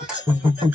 வணக்கம்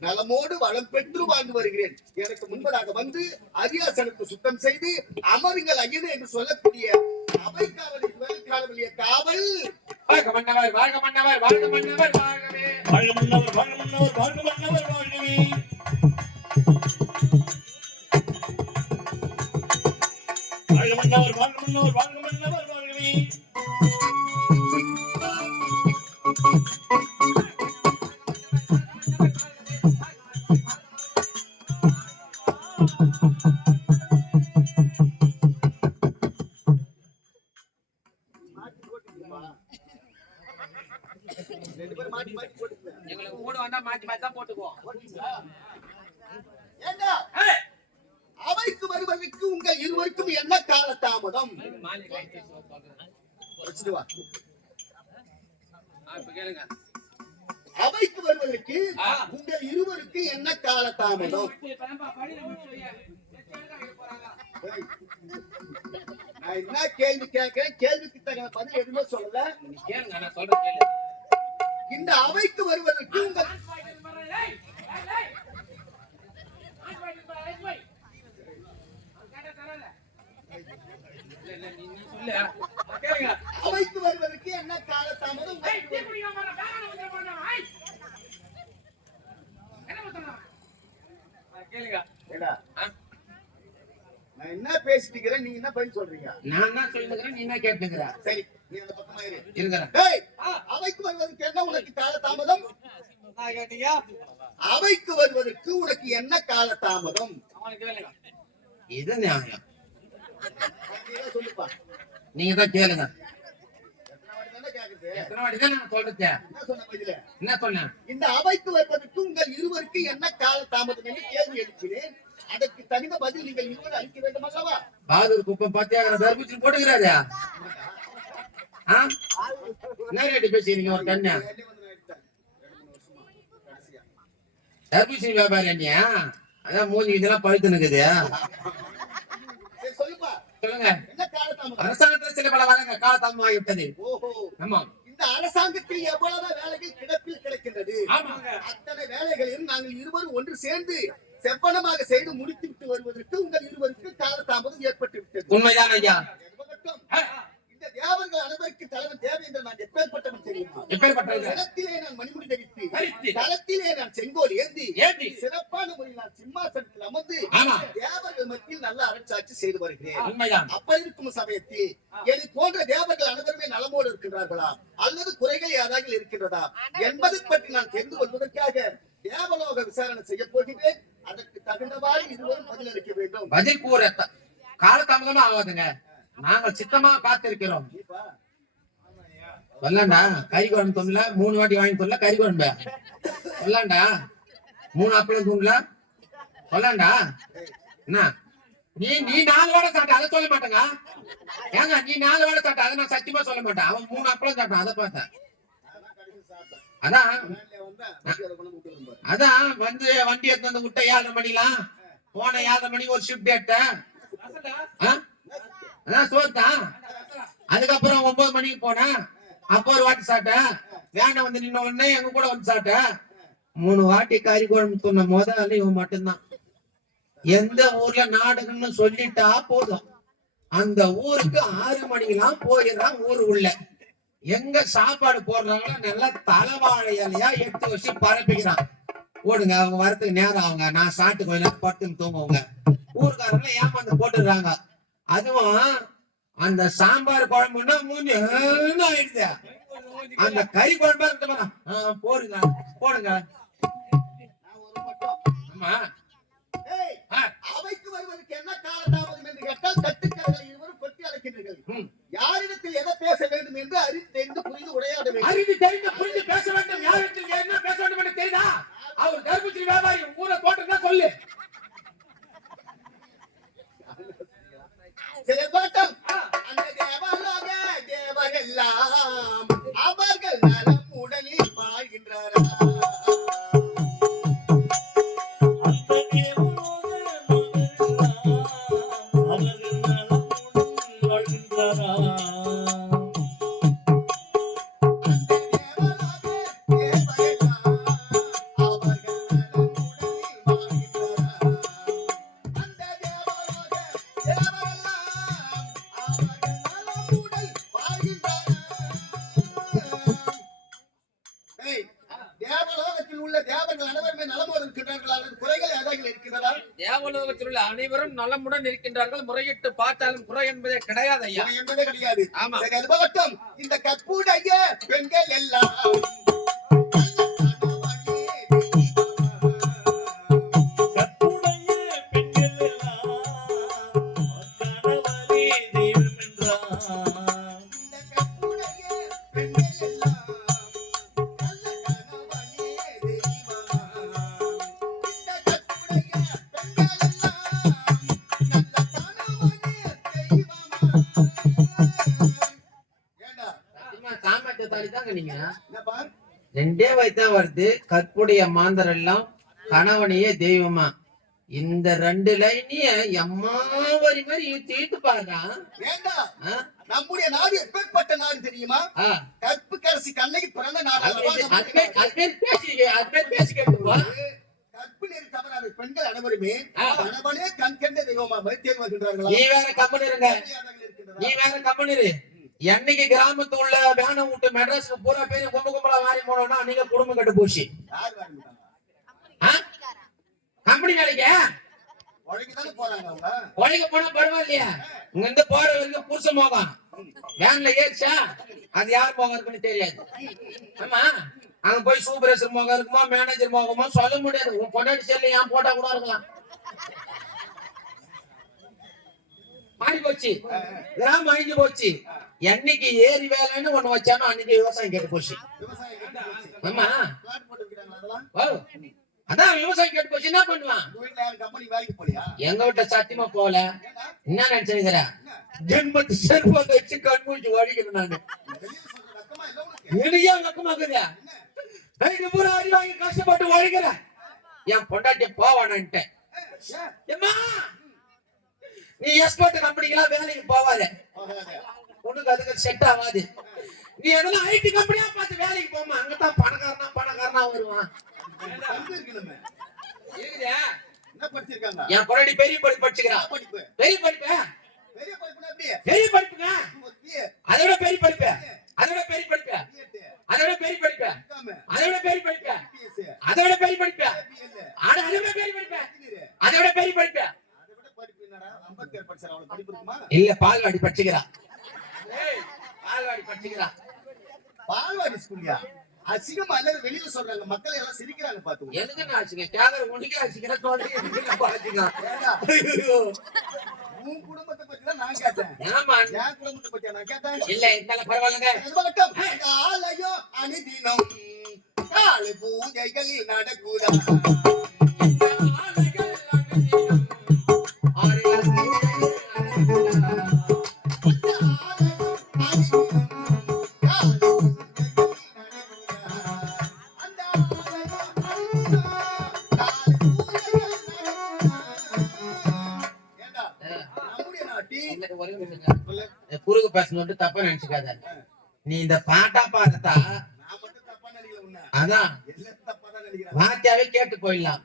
நலமோடு வளம் பெற்று வாழ்ந்து வருகிறேன். எனக்கு முன்பதாக வந்து அரியாசனத்தை சுத்தம் செய்து அமருங்கள் ஐயனே என்று சொல்லக்கூடிய அவை காவல் காவலிய காவல். வாழ்க மன்னவர் வாழ்க மன்னவர் வாழ்க மன்னவர் வாழ்கவே. வாழ்க மன்னவர் வாழ்க மன்னவர் வாழ்க மன்னவர் வாழ்கவே. வாழ்க மன்னவர் வாழ்க மன்னவர் வாழ்க மன்னவர் வாழ்கவே. இருவருக்கும் என்ன கால தாமதம் அவைக்கு வருவதற்கு. உங்கள் இருவருக்கு என்ன கால தாமதம் நான் என்ன கேள்வி கேட்கிறேன்? கேள்விக்கு தகுந்த பதில் எதுவுமே சொல்லல. நீ கேளுங்க நான் சொல்றேன் கேளு. இந்த அவைக்கு வருவதற்கு உங்கள் ஆன் பாயிண்ட் பாரு, ஏய், ஏய், ஏய். ஆன் பாயிண்ட் பாரு, ஏய், போய். அது கேட்டா தராத. இல்ல, இல்ல, நீ நீ சொல்லு. ஆ, கேளுங்க. அவைக்கு வருவதற்கு என்ன கால தாமதம் ஏய், டீ குடிக்காம வர, பேகான ஊத்துற போறேன், ஏய். என்ன ஊத்துறா? ஆ, கேளுங்க ஏடா, ஆ? நான் நீங்க என்ன பதில் சொல்றீங்க? நான் என்ன சொல்லுகிறேன் நீ என்ன கேட்டுக்கிற? சரி நீ அந்த பக்கமா இரு. இருக்கிறேன் டேய், அவைக்கு வருவதற்கு என்ன உனக்கு கால தாமதம்? அவைக்கு வருவதற்கு உனக்கு என்ன கால தாமதம்? இது நியாயம். நீயே சொல்லுப்பா. நீங்க தான் கேளுங்க. தானே தான் இந்த அவைக்கு வருவதற்கு உங்கள் இருவருக்கு என்ன கால தாமதம் என்று கேள்வி எழுப்பினேன். அதற்கு தகுந்த பதில் நீங்கள் இருவர் அளிக்க வேண்டும் அல்லவா பாதூர் குப்பம் பாத்தியா? தர்பூசணி போட்டுக்கிறாரு. ஆ? என்ன ரேட்டு பேசுறீங்க ஒரு கடைசியா. தர்பூசணி வியாபாரி அண்ணியா? அதான் மூஞ்சி இதெல்லாம் பழுத்து நிக்குது சொல்லுங்க. அரசாங்கத்துல சில பல வழங்க காலதாமம் ஆகிவிட்டது. ஆமா. இந்த அரசாங்கத்தில் எவ்வளவு வேலைகள் கிடப்பில் கிடக்கின்றது? அத்தனை வேலைகளையும் நாங்கள் இருவரும் ஒன்று சேர்ந்து செவ்வனமாக செய்து முடித்து விட்டு வருவதற்கு உங்கள் இருவருக்கு காலதாமதம் ஏற்பட்டு விட்டது உண்மைதான் ஐயா. இந்த தேவர்கள் அனைவருக்கு தலைவன் தேவேந்திரன் நான் எப்பேற்பட்டவன் தெரியுமா சிரத்திலே நான் மணிமுடி தரித்து தரித்து. தளத்திலே நான் செங்கோல் ஏந்தி ஏந்தி. சிறப்பான முறையில் நான் சிம்மாசனத்தில் அமர்ந்து. தேவர்கள் மத்தியில் நல்ல அரசாட்சி செய்து வருகிறேன். உண்மைதான். அப்படி இருக்கும் சமயத்தில் என்னை போன்ற தேவர்கள் அனைவருமே நலமோடு இருக்கின்றார்களா? அல்லது குறைகள் ஏதாவது இருக்கின்றதா? என்பதை பற்றி நான் தெரிந்து கொள்வதற்காக தேவலோக விசாரணை செய்ய போகிறேன். அதற்கு தகுந்தவாறு இருவரும் பதிலளிக்க வேண்டும். பதில் கூற காலதாமதமா ஆகாதுங்க. நாங்கள் சித்தமா காத்திருக்கிறோம். நீப்பா, சொல்லண்டா கறி குழம்பு தூண்டல மூணு வாட்டி வாங்கி தூண்டல கறி குழம்பு. சொல்லண்டா மூணு அப்பளம் தூண்டல சொல்லண்டா. என்ன? நீ நீ நாலு வாடை சாப்பிட்ட அதை சொல்ல மாட்டேங்க. ஏங்க நீ நாலு வாடை சாப்பிட்ட அதை நான் சத்தியமா சொல்ல மாட்டேன். அவன் மூணு அப்பளம் சாப்பிட்டான் அதை பார்த்தேன். அதான். அதான் வந்து வண்டி எடுத்து வந்து விட்ட ஏழரை மணிலாம். போன ஏழரை மணிக்கு ஒரு ஷிஃப்ட் ஏட்ட அதான் சோத்தான் அதுக்கப்புறம் ஒன்பது மணிக்கு போனேன் அப்போ ஒரு வாட்டி சாப்பிட்டேன் வேண்டாம் வந்து நின்ன உடனே எங்க கூட வந்து சாப்பிட்டேன் மூணு வாட்டி கறி குழம்பு சொன்ன முதல்ல இவன் மட்டும்தான். எந்த ஊர்ல நாடுகள்னு சொல்லிட்டா போதும். அந்த ஊருக்கு ஆறு மணிக்கெல்லாம் போயிடுறான் ஊரு உள்ள எங்க சாப்பாடு போடுறாங்களோ நல்லா தலைவாழை இலையா எடுத்து வச்சு பரப்பிக்கிறான் ஓடுங்க அவங்க வரத்துக்கு நேரம் அவங்க நான் சாப்பிட்டு கொஞ்ச நேரம் படுத்துன்னு தூங்குவாங்க ஊருக்காரங்க ஏமாந்து போட்டுடுறாங்க. அதுவும் அந்த சாம்பார் குழம்புன்னா மூஞ்சி ஆயிடுது. அந்த கறி குழம்பா இருக்கட்டும் ஆ, போடுங்க போடுங்க. ஆமா. அவைக்கு வருவதற்கு என்ன காலதாமதம் என்று கேட்டால் தட்டுக்காரர்கள் இருவரும் கொட்டி அழைக்கின்றீர்கள். யாரிடத்தில் எதை பேச வேண்டும் என்று அறிந்து தெரிந்து புரிந்து உரையாட வேண்டும். அறிந்து தெரிந்து புரிந்து பேச வேண்டும். யாருக்கு என்ன பேச வேண்டும் என்று தெரியுதா அவர் தர்பூசணி வியாபாரி ஊரை தோட்டத்தை சொல்லு. அனைவரும் நலமுடன் இருக்கின்றார்கள். முறையிட்டு பார்த்தாலும் குறை என்பதே கிடையாது ஐயா. என்பதே கிடையாது. ஆமா. இந்த கற்புடைய பெண்கள் எல்லாம் நீங்க? ரெண்டே வயதா வருது. கற்புடைய மாந்தர் எல்லாம் கணவனையே தெய்வமா? இந்த ரெண்டு லைனையும் எம்மா வரி மாதிரி தீட்டு ஏண்டா, நம்முடைய நாடு எப்பேற்பட்ட நாடு தெரியுமா? கற்பு கரசி கண்ணகி பிறந்த நாடு. கற்பு நெறி தவறாத பெண்கள். அனைவருமே. கணவனே கண் கண்ட தெய்வமாக தேர்வு வருகின்றார்களா? நீ வேற கம்பெனி இருங்க? நீ வேற கம்பெனி என்னைக்கு கிராமத்து உள்ள வேனை விட்டு மெட்ராஸ்க்கு பூரா பேரு கும்ப கும்பலா மாறி போனோம்னா நீங்க குடும்பம் கட்டு போச்சு? கம்பெனி வேலைக்கு? உழைக்க போனா பரவாயில்லையா. இங்க இருந்து போற வரைக்கும் புருஷ மோகம். வேன்ல ஏறிச்சா அது யார் மோகம் இருக்குன்னு தெரியாது. ஆமா? அங்க போய் சூப்பர்வைசர் மோகம் இருக்குமா மேனேஜர் மோகமா? சொல்ல முடியாது. உன் பொண்டாட்டி செல்ல ஏன் போட்டா கூட இருக்கலாம். மாறி போச்சு. கிராமம் அழிஞ்சு போச்சு. என்னைக்கு ஏரி வேலைன்னு ஒண்ணு வச்சானோ அன்னைக்கு விவசாயம் கேட்டு போச்சு. கெட்டு போச்சு. ஆமா அதான் விவசாயம் கேட்டு போச்சு. என்ன பண்ணுவான்? எங்க வீட்டை சத்தியமா போல என்ன நினைச்சிருக்கிற ஜென்மத்து செருப்பத்தை வச்சு கண்மூச்சி வடிக்கிறேன் நானு. வெளியில சொல்ற நைட்டு பூரா அடி கஷ்டப்பட்டு உழைக்கிறேன் என் பொண்டாட்டி போவானன்ட்டேன். நீ எக்ஸ்போர்ட் கம்பெனிக்கெல்லாம் வேலைக்கு போவாத. உனக்கு அதுக்கு செட் ஆகாது. நீ எதனா ஐடி கம்பெனியா பார்த்து வேலைக்கு போமா அங்கதான் பணக்காரனா பணக்காரனா வருவான்? என் பொண்டாட்டி பெரிய படிப்பு படிச்சுக்கிறான்? பெரிய படிப்பு? பெரிய படிப்புங்க. அதோட பெரிய படிப்பு. அதோட பெரிய படிப்பு. அதோட பெரிய படிப்பு. அதோட பெரிய படிப்பு. அதோட பெரிய படிப்பு. அதோட பெரிய படிப்பு. அதோட பெரிய படிப்பு அதை விட படிப்பு என்னடா? அம்பேத்கர் படிச்சாரு, அவ்வளவு படிப்பு இருக்குமா? இல்ல பால்வாடி படிச்சுக்கிறான் பால்வாடி படிச்சுக்கிறான் பால்வாடி ஸ்கூல்யா? அசிங்கமா இல்ல, வெளியில சொல்றாங்க மக்கள் எல்லாம் சிரிக்கிறாங்க பாத்துக்கோ. எனக்கு நான் ஆச்சுங்க கேக்குற உனக்கு உன் குடும்பத்தை பத்தி தான் நான் கேட்டேன். என் குடும்பத்தை பத்தியா நான் கேட்டேன். இல்ல இருந்தாலும் பரவாயில்லைங்க. அனுதினம் காலை பூஜைகள் நடக்குதா? குறுக்கு பேசணும் தப்பா நினைச்சுக்காத. நீ இந்த பாட்டா பார்த்தா அதான். வாத்தியாவே கேட்டு போயிடலாம்.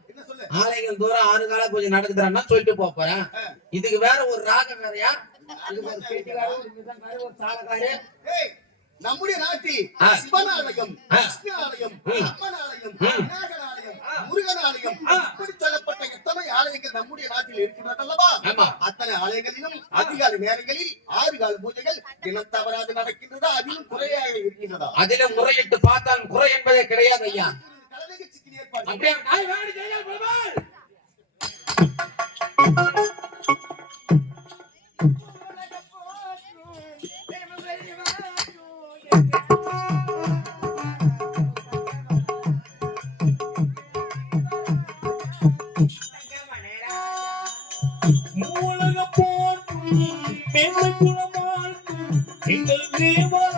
ஆலைகள் தூரம் ஆறு காலம் கொஞ்சம் நடக்குதுன்னா சொல்லிட்டு போறேன். இதுக்கு வேற ஒரு ராகம் வேறயா நம்முடைய நாட்டி ஆ. சிவன் ஆலயம். கிருஷ்ண ஆலயம் ம். அம்மன் ஆலயம் ம். விநாயகர் ஆலயம் முருகன் ஆலயம் ஆ. இப்படி சொல்லப்பட்ட எத்தனை ஆலயங்கள் நம்முடைய நாட்டில் இருக்கின்றது அல்லவா ஆமா அத்தனை ஆலயங்களிலும் அதிகாலை நேரங்களில் ஆறு கால பூஜைகள் தினம் தவறாது நடக்கின்றதா அதிலும் குறையாக இருக்கின்றதா அதில முறையிட்டு பார்த்தால் குறை என்பதே கிடையாது ஐயா கலை அப்படியே? நாய் வாடி ஜெயா பிரபால் மூலக போற்றும் பெண்மை குலமாக்கும் எங்கள் தேவராஜா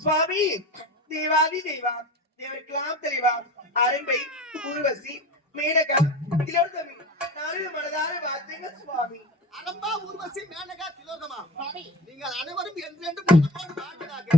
சுவாமி தேவாதி தேவா தேவருக்கெல்லாம் தெளிவா அரும்பை ஊர்வசி மேனகா திலோத்தமி நாலு மனதார வார்த்தைங்க சுவாமி. அரம்பா ஊர்வசி மேனகா திலோகமா நீங்கள் அனைவரும் என்றென்றும் வாழ்வதாக